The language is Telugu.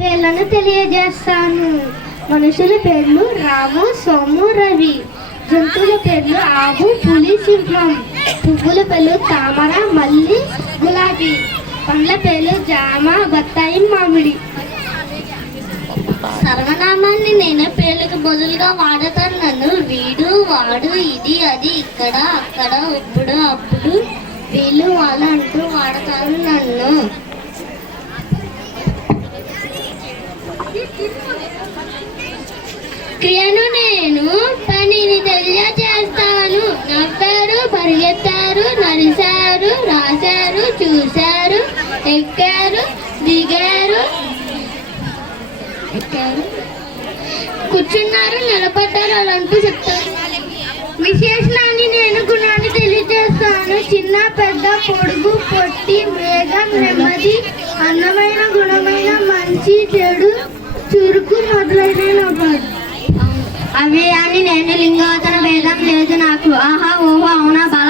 పేర్లను తెలియజేస్తాను. మనుషుల పేర్లు రాము, సోము, రవి. జంతువుల పేర్లు ఆవు, పులి, సింహం. పువ్వుల పేర్లు తామర, మల్లి, గులాబీ. పండ్ల పేర్లు జామ, బత్తాయి, మామిడి. సర్వనామాన్ని నేనే పేర్లకు బదులుగా వాడతాను. నన్ను వీడు, వాడు, ఇది, అది, ఇక్కడ, అక్కడ, ఇప్పుడు, అప్పుడు, వీళ్ళు, వాళ్ళు అంటూ వాడతాను నన్ను. క్రియను నేను పనిని తెలియజేస్తాను. నవ్వారు, పరిగెత్తారు, నలిశారు, రాశారు, చూశారు, ఎక్కారు, దిగారు, కూర్చున్నారు, నిలబడ్డారు అలాంటి చెప్తారు. విశేషణాన్ని నేను గుణాన్ని తెలియజేస్తాను. చిన్న, పెద్ద, పొడుగు, పొట్టి, వేగం, నెమ్మది, అందమైన, గుణమైన, మంచి, చెడు, చురుకు మొదలైన అవి అని నేను లింగవచన భేదం లేదు నాకు. ఆహా, ఓహో, అవునా, బల